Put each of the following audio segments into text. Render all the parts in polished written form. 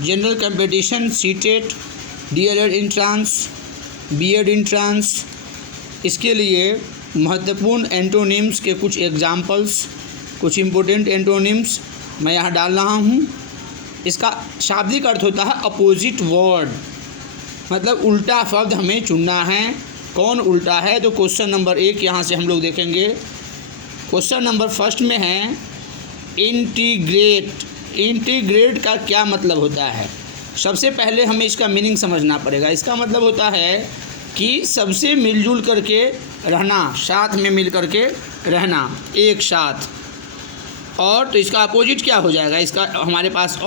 General competition, CTET, DElEd entrance, BEd entrance, इसके लिए महत्वपूर्ण एंटोनिम्स के कुछ एग्जाम्पल्स, कुछ इम्पोर्टेंट एंटोनिम्स मैं यहाँ डाल रहा हूँ। इसका शाब्दिक अर्थ होता है अपोजिट वर्ड, मतलब उल्टा शब्द हमें चुनना है। कौन उल्टा है? तो क्वेश्चन नंबर 1 यहाँ से हम लोग देखेंगे। क्वेश्चन नंबर फर्स्ट में है इंटीग्रेट। इंटीग्रेट का क्या मतलब होता है? सबसे पहले हमें इसका मीनिंग समझना पड़ेगा। इसका मतलब होता है कि सबसे मिलजुल करके रहना, साथ में मिल करके रहना, एक साथ। और तो इसका अपोजिट क्या हो जाएगा? इसका हमारे पास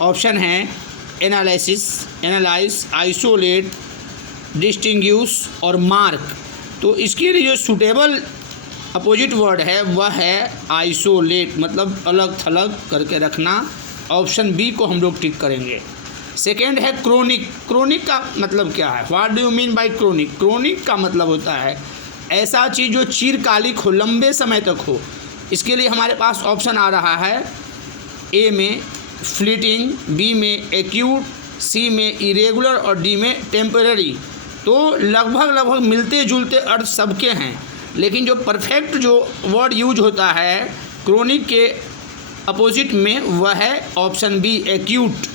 ऑप्शन है एनालिसिस, एनालाइज, आइसोलेट, डिस्टिंग्विश और मार्क। तो इसके लिए जो सूटेबल अपोजिट वर्ड है वह है आइसोलेट, मतलब अलग थलग करके रखना। ऑप्शन बी को हम लोग टिक करेंगे। सेकेंड है क्रोनिक। क्रोनिक का मतलब क्या है? What do you mean by chronic? Chronic का मतलब होता है ऐसा चीज़ जो चिरकालिक हो, लंबे समय तक हो। इसके लिए हमारे पास ऑप्शन आ रहा है ए में फ्लीटिंग, बी में एक्यूट, सी में इरेगुलर और डी में टेम्पररी। तो लगभग मिलते जुलते अर्थ सबके हैं, लेकिन जो परफेक्ट जो वर्ड यूज होता है क्रोनिक के अपोजिट में वह है option B, acute.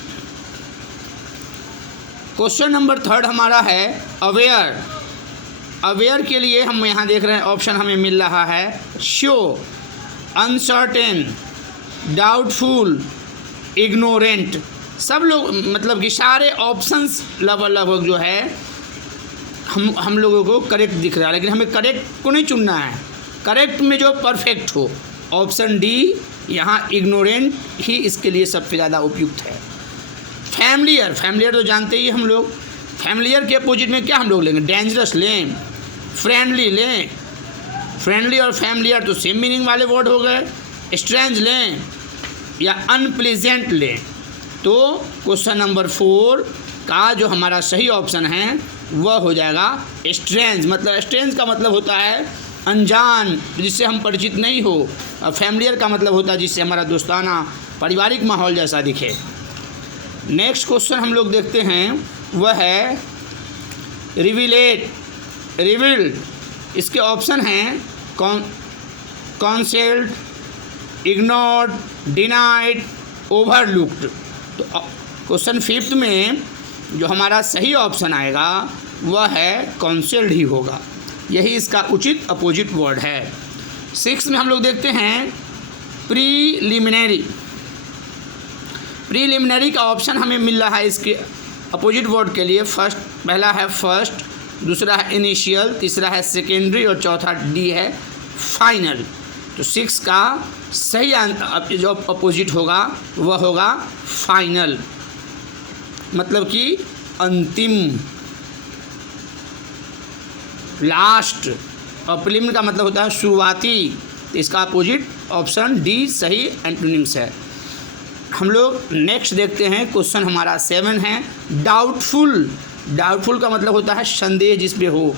Question number 3 हमारा है अवेयर। अवेयर के लिए हम यहाँ देख रहे हैं ऑप्शन हमें मिल रहा है श्योर, अनसर्टेन, डाउटफुल, इग्नोरेंट। सब लोग मतलब कि सारे ऑप्शंस लगभग जो है हम लोगों को करेक्ट दिख रहा है, लेकिन हमें करेक्ट को नहीं चुनना है। करेक्ट में जो परफेक्ट हो, ऑप्शन डी यहाँ इग्नोरेंट ही इसके लिए सबसे ज़्यादा उपयुक्त है। फैमिलियर, फैमिलियर तो जानते ही हम लोग। फैमिलियर के अपोजिट में क्या हम लोग लेंगे? डेंजरस लें, फ्रेंडली लें। फ्रेंडली और फैमिलियर तो सेम मीनिंग वाले वर्ड हो गए। स्ट्रेंज लें या अनप्लीजेंट लें। तो क्वेश्चन नंबर 4 का जो हमारा सही ऑप्शन है वह हो जाएगा स्ट्रेंज। मतलब स्ट्रेंज का मतलब होता है अनजान, जिससे हम परिचित नहीं हो। और फैमिलियर का मतलब होता है जिससे हमारा दोस्ताना पारिवारिक माहौल जैसा दिखे। नेक्स्ट क्वेश्चन हम लोग देखते हैं, वह है रिविलेट, रिविल्ड। इसके ऑप्शन हैं कॉन्सेल्ड, इग्नोर्ड, डिनाइड, ओवरलुक्ड। तो क्वेश्चन 5 में जो हमारा सही ऑप्शन आएगा वह है कॉन्सेल्ड ही होगा। यही इसका उचित अपोजिट वर्ड है। 6 में हम लोग देखते हैं प्रीलिमिनरी। प्रीलिमिनरी का ऑप्शन हमें मिल रहा है इसके अपोजिट वर्ड के लिए। पहला है फर्स्ट, दूसरा है इनिशियल, तीसरा है सेकेंडरी और चौथा डी है फाइनल। तो 6 का सही जो अपोजिट होगा वह होगा फाइनल, मतलब कि अंतिम, लास्ट। और प्रीलिमिनरी का मतलब होता है शुरुआती। तो इसका अपोजिट ऑप्शन डी सही एंटोनिम्स है। हम लोग नेक्स्ट देखते हैं। क्वेश्चन हमारा 7 है डाउटफुल। डाउटफुल का मतलब होता है संदेह जिसमें हो,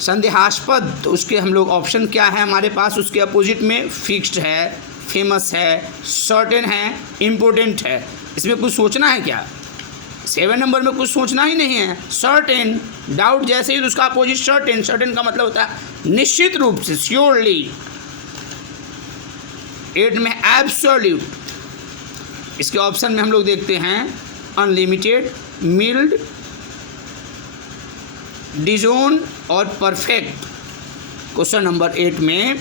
संदेहास्पद। तो उसके हम लोग ऑप्शन क्या है हमारे पास? उसके अपोजिट में फिक्स्ड है, फेमस है, सर्टेन है, इम्पोर्टेंट है। इसमें कुछ सोचना है क्या? 7 नंबर में कुछ सोचना ही नहीं है। सर्टेन, डाउट जैसे ही उसका अपोजिट सर्टेन। सर्टेन का मतलब होता है निश्चित रूप से, श्योरली। 8 में एब्सोल्यूट। इसके ऑप्शन में हम लोग देखते हैं अनलिमिटेड, मिल्ड, डिजोन और परफेक्ट। क्वेश्चन नंबर 8 में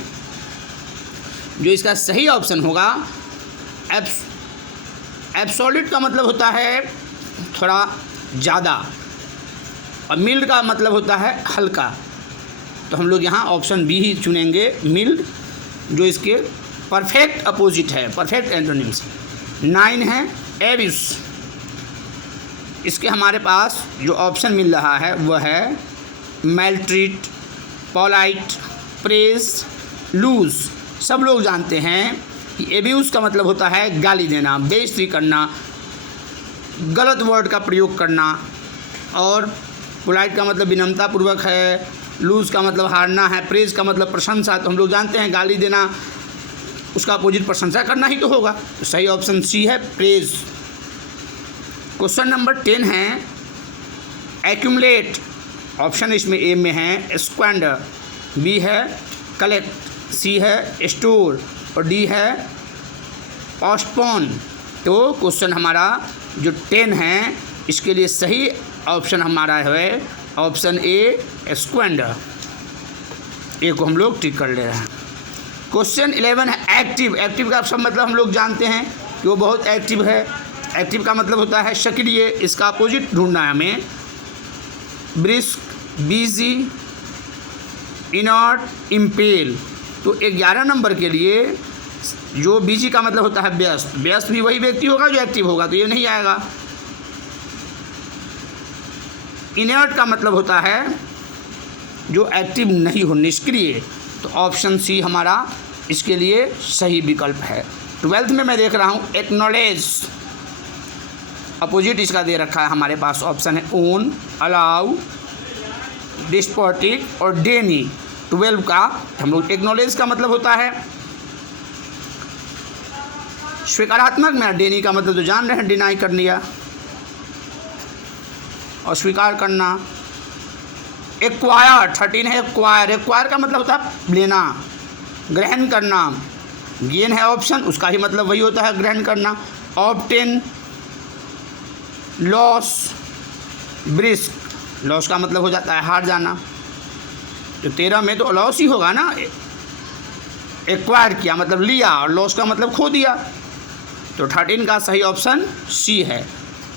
जो इसका सही ऑप्शन होगा एब्सोल्यूट का मतलब होता है थोड़ा ज़्यादा, और मिल्ड का मतलब होता है हल्का। तो हम लोग यहाँ ऑप्शन बी ही चुनेंगे, मिल्ड, जो इसके परफेक्ट अपोजिट है, परफेक्ट एंटोनिम्स। 9 है एब्यूस। इसके हमारे पास जो ऑप्शन मिल रहा है वह है मैलट्रीट, पोलाइट, प्रेज, लूज। सब लोग जानते हैं कि एब्यूज़ का मतलब होता है गाली देना, बेइज्जती करना, गलत वर्ड का प्रयोग करना। और पोलाइट का मतलब विनम्रतापूर्वक है, लूज का मतलब हारना है, प्रेज का मतलब प्रशंसा। तो हम लोग जानते हैं गाली देना उसका अपोजिट प्रशंसा करना ही तो होगा। तो सही ऑप्शन सी है प्रेज। क्वेश्चन नंबर 10 है एक्यूमुलेट। ऑप्शन इसमें ए में है स्क्वेंडर, बी है कलेक्ट, सी है स्टोर और डी है पोस्टपोन। तो क्वेश्चन हमारा जो 10 है इसके लिए सही ऑप्शन हमारा है ऑप्शन ए स्क्वेंडर। ए को हम लोग टिक कर ले रहे हैं। क्वेश्चन 11 है एक्टिव। एक्टिव का सब मतलब हम लोग जानते हैं कि वो बहुत एक्टिव है। एक्टिव का मतलब होता है सक्रिय। इसका अपोजिट ढूंढना है हमें। Brisk, busy, inert, impale. तो 11 नंबर के लिए जो बिजी का मतलब होता है व्यस्त। व्यस्त भी वही व्यक्ति होगा जो एक्टिव होगा, तो ये नहीं आएगा। इनर्ट का मतलब होता है जो एक्टिव नहीं हो, निष्क्रिय। तो ऑप्शन सी हमारा इसके लिए सही विकल्प है। 12th में मैं देख रहा हूँ एक्नॉलेज। अपोजिट इसका दे रखा है हमारे पास ऑप्शन है ओन, अलाउ, डिस्पोटिक और डेनी। 12 का हम लोग एक्नॉलेज का मतलब होता है स्वीकारात्मक में। डेनी का मतलब तो जान रहे हैं, डिनाई कर लिया और स्वीकार करना। एक्वायर 13 है एक्वायर। एक्वायर का मतलब होता है लेना, ग्रहण करना। गेन है ऑप्शन, उसका ही मतलब वही होता है ग्रहण करना। Obtain, loss, brisk. लॉस का मतलब हो जाता है हार जाना। तो 13 में तो लॉस ही होगा ना। एक्वायर किया मतलब लिया और लॉस का मतलब खो दिया। तो 13 का सही ऑप्शन सी है।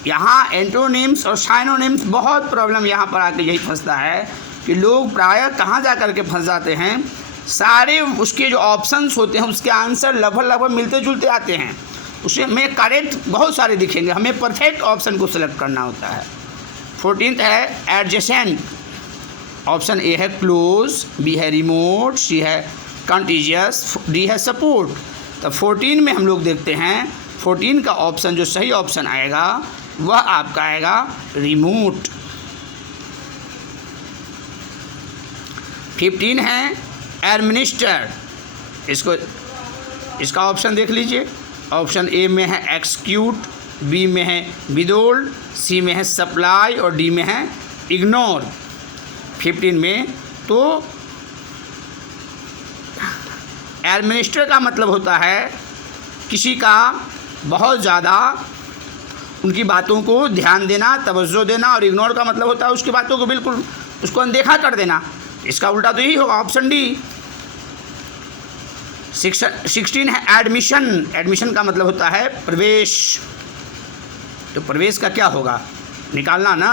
यहाँ एंटोनिम्स और साइनोनिम्स बहुत प्रॉब्लम यहाँ पर आके यही फंसता है कि लोग प्रायः कहाँ जा कर के फंस जाते हैं। सारे उसके जो ऑप्शंस होते हैं उसके आंसर लगभग मिलते जुलते आते हैं। उसमें करेक्ट बहुत सारे दिखेंगे, हमें परफेक्ट ऑप्शन को सिलेक्ट करना होता है। 14th है एडजेसेंट। ऑप्शन ए है क्लोज, बी है रिमोट, सी है कंटीजियस, डी है सपोर्ट। तो 14 में हम लोग देखते हैं 14 का ऑप्शन जो सही ऑप्शन आएगा वह आपका आएगा रिमोट। 15 है एडमिनिस्टर। इसका ऑप्शन देख लीजिए। ऑप्शन ए में है एक्सक्यूट, बी में है विदोल्ड, सी में है सप्लाई और डी में है इग्नोर। 15 में तो एडमिनिस्टर का मतलब होता है किसी का बहुत ज़्यादा उनकी बातों को ध्यान देना, तवज्जो देना। और इग्नोर का मतलब होता है उसकी बातों को बिल्कुल उसको अनदेखा कर देना। इसका उल्टा तो यही होगा ऑप्शन डी। 16 है एडमिशन। एडमिशन का मतलब होता है प्रवेश। तो प्रवेश का क्या होगा निकालना ना।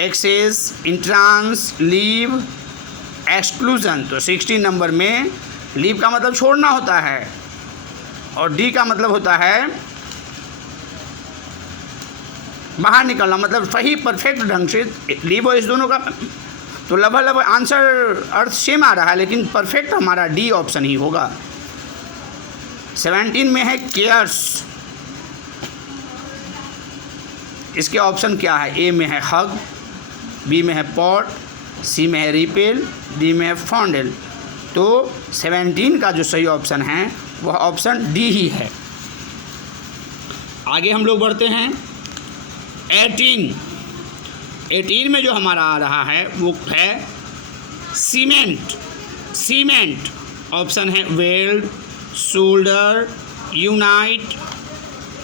Excess, entrance, leave, exclusion. तो 16 नंबर में लीव का मतलब छोड़ना होता है और डी का मतलब होता है बाहर निकलना, मतलब सही परफेक्ट ढंग से। लीव और इस दोनों का तो लगभग आंसर अर्थ सेम आ रहा है, लेकिन परफेक्ट हमारा डी ऑप्शन ही होगा। 17 में है केयर्स। इसके ऑप्शन क्या है। ए में है हग, बी में है पॉट, सी में है रिपेल, डी में है फॉन्डल। तो 17 का जो सही ऑप्शन है वह ऑप्शन डी ही है। आगे हम लोग बढ़ते हैं 18 में जो हमारा आ रहा है वो है सीमेंट। सीमेंट ऑप्शन है वेल्ड, शोल्डर, यूनाइट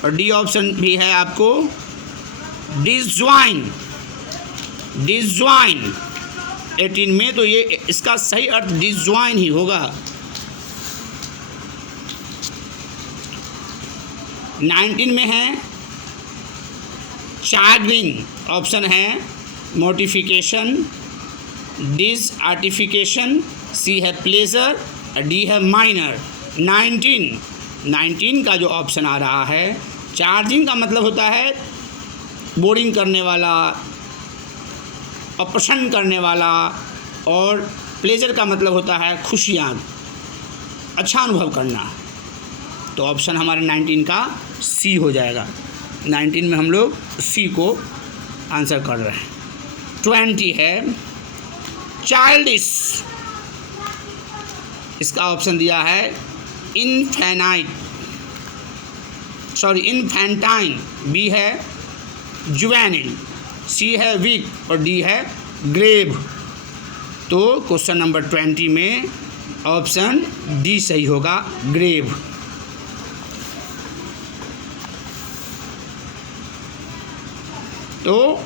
और डी ऑप्शन भी है आपको डिसज्वाइन। डिसज्वाइन 18 में तो ये इसका सही अर्थ डिसज्वाइन ही होगा। 19 में है चार्जिंग। ऑप्शन है मोटिफिकेशन, डिसआर्टिफिकेशन, सी है प्लेजर, डी है माइनर। 19 का जो ऑप्शन आ रहा है चार्जिंग का मतलब होता है बोरिंग करने वाला, अपसंद करने वाला। और प्लेजर का मतलब होता है खुशियाँ, अच्छा अनुभव करना। तो ऑप्शन हमारे 19 का सी हो जाएगा। 19 में हम लोग सी को आंसर कर रहे हैं। 20 है चाइल्डिश। इसका ऑप्शन दिया है इनफाइनाइट। सॉरी इन्फेंटाइन, बी है जुवेनिल, सी है वीक और डी है ग्रेव। तो क्वेश्चन नंबर 20 में ऑप्शन डी सही होगा, ग्रेव। तो